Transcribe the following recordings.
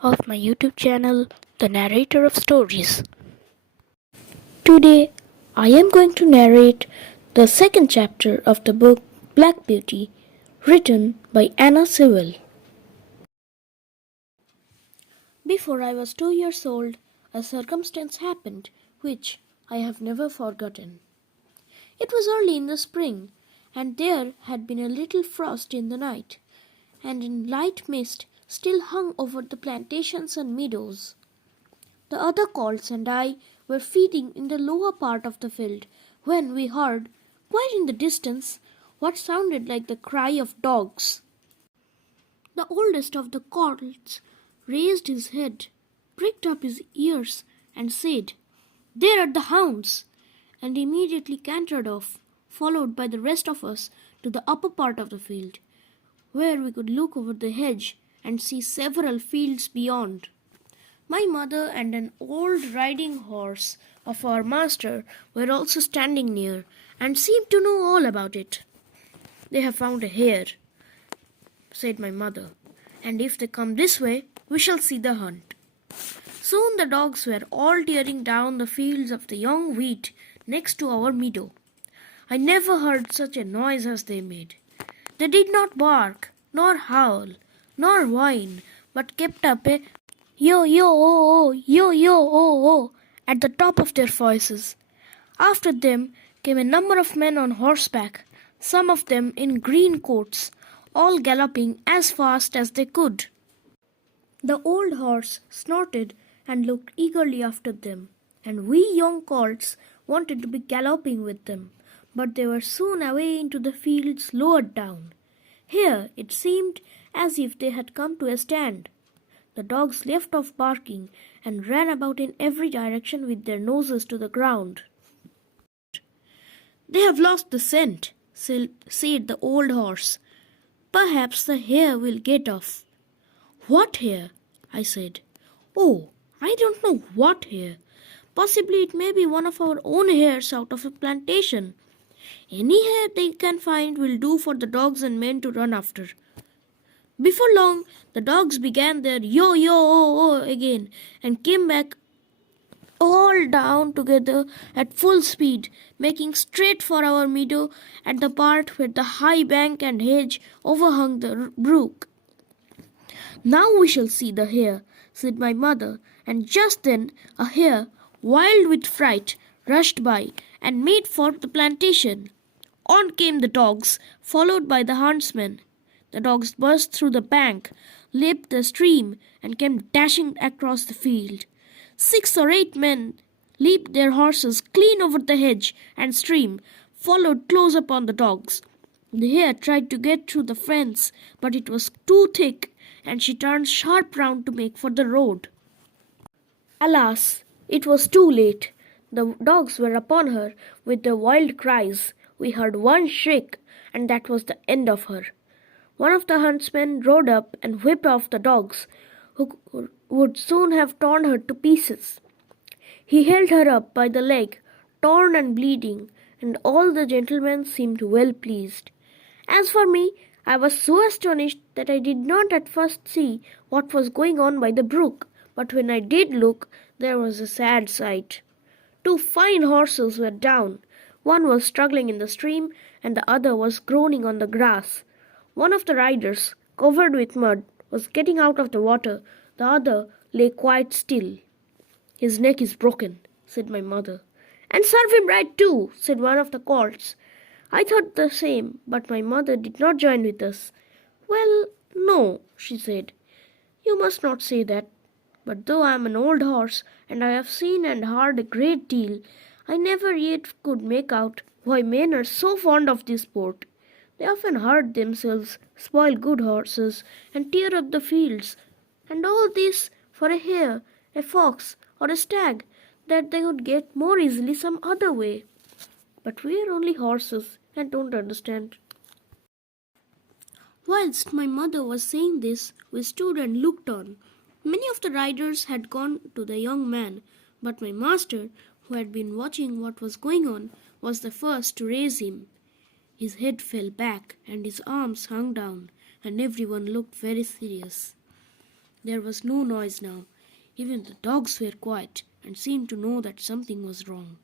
of my YouTube channel, The Narrator of Stories. Today, I am going to narrate the second chapter of the book Black Beauty, written by Sewell. Before I was 2 years old, a circumstance happened which I have never forgotten. It was early in the spring, and there had been a little frost in the night, and a light mist still hung over the plantations and meadows. The other colts and I were feeding in the lower part of the field when we heard, quite in the distance, what sounded like the cry of dogs. The oldest of the colts raised his head, pricked up his ears, and said, "There are the hounds!" and immediately cantered off, followed by the rest of us to the upper part of the field, where we could look over the hedge and see several fields beyond. My mother and an old riding horse of our master were also standing near, and seemed to know all about it. "They have found a hare," said my mother, "and if they come this way, we shall see the hunt." Soon the dogs were all tearing down the fields of the young wheat next to our meadow. I never heard such a noise as they made. They did not bark, nor howl, nor whine, but kept up a yo-yo-oh-oh at the top of their voices. After them came a number of men on horseback, some of them in green coats, all galloping as fast as they could. The old horse snorted and looked eagerly after them, and we young colts wanted to be galloping with them, but they were soon away into the fields lower down. Here it seemed as if they had come to a stand. The dogs left off barking and ran about in every direction with their noses to the ground. "They have lost the scent," said the old horse. "Perhaps the hare will get off." "What hare?" I said. "Oh, I don't know what hare. Possibly it may be one of our own hares out of a plantation. Any hare they can find will do for the dogs and men to run after." Before long, the dogs began their yo-yo-oh-oh again and came back all down together at full speed, making straight for our meadow at the part where the high bank and hedge overhung the brook. "Now we shall see the hare," said my mother, and just then a hare, wild with fright, rushed by and made for the plantation. On came the dogs, followed by the huntsmen. The dogs burst through the bank, leaped the stream, and came dashing across the field. 6 or 8 men leaped their horses clean over the hedge and stream, followed close upon the dogs. The hare tried to get through the fence, but it was too thick, and she turned sharp round to make for the road. Alas, it was too late. The dogs were upon her with their wild cries. We heard one shriek, and that was the end of her. One of the huntsmen rode up and whipped off the dogs, who would soon have torn her to pieces. He held her up by the leg, torn and bleeding, and all the gentlemen seemed well pleased. As for me, I was so astonished that I did not at first see what was going on by the brook, but when I did look, there was a sad sight. 2 fine horses were down. One was struggling in the stream, and the other was groaning on the grass. One of the riders, covered with mud, was getting out of the water. The other lay quite still. "His neck is broken," said my mother. "And serve him right too," said one of the colts. I thought the same, but my mother did not join with us. "Well, no," she said. "You must not say that. But though I am an old horse, and I have seen and heard a great deal, I never yet could make out why men are so fond of this sport. They often hurt themselves, spoil good horses, and tear up the fields, and all this for a hare, a fox, or a stag that they could get more easily some other way. But we are only horses and don't understand." Whilst my mother was saying this, we stood and looked on. Many of the riders had gone to the young man, but my master, who had been watching what was going on, was the first to raise him. His head fell back and his arms hung down, and everyone looked very serious. There was no noise now. Even the dogs were quiet and seemed to know that something was wrong.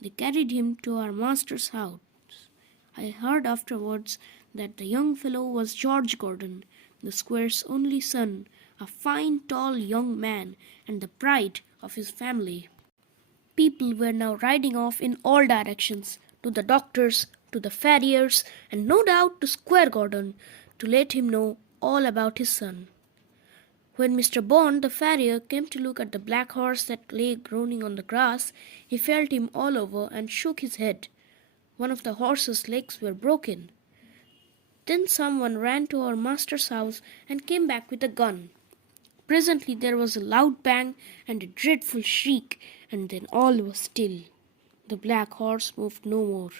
They carried him to our master's house. I heard afterwards that the young fellow was George Gordon, the squire's only son, a fine, tall young man, and the pride of his family. People were now riding off in all directions, to the doctor's, to the farrier's, and no doubt to Squire Gordon, to let him know all about his son. When Mr. Bond, the farrier, came to look at the black horse that lay groaning on the grass, he felt him all over and shook his head. One of the horse's legs were broken. Then someone ran to our master's house and came back with a gun. Presently there was a loud bang and a dreadful shriek, and then all was still. The black horse moved no more.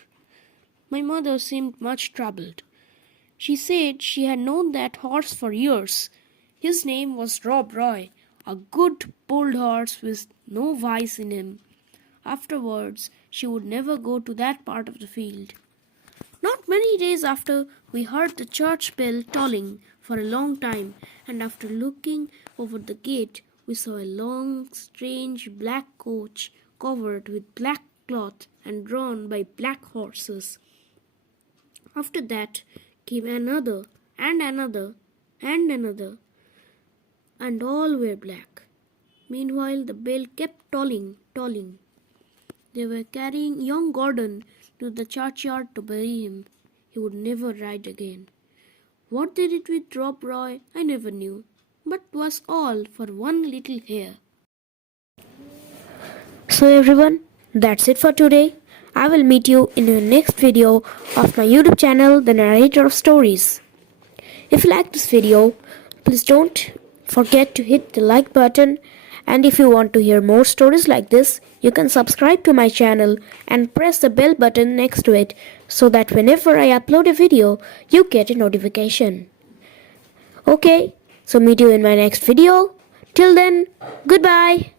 My mother seemed much troubled. She said she had known that horse for years. His name was Rob Roy, a good, bold horse with no vice in him. Afterwards, she would never go to that part of the field. Not many days after, we heard the church bell tolling for a long time, and after looking over the gate, we saw a long, strange black coach covered with black cloth and drawn by black horses. After that came another, and another, and another, and all were black. Meanwhile, the bell kept tolling, tolling. They were carrying young Gordon to the churchyard to bury him. He would never ride again. What they did with Rob Roy, I never knew, but was all for one little hare. So everyone, that's it for today. I will meet you in the next video of my YouTube channel, The Narrator of Stories. If you like this video, please don't forget to hit the like button, and if you want to hear more stories like this, you can subscribe to my channel and press the bell button next to it so that whenever I upload a video, you get a notification. Okay, so meet you in my next video. Till then, goodbye.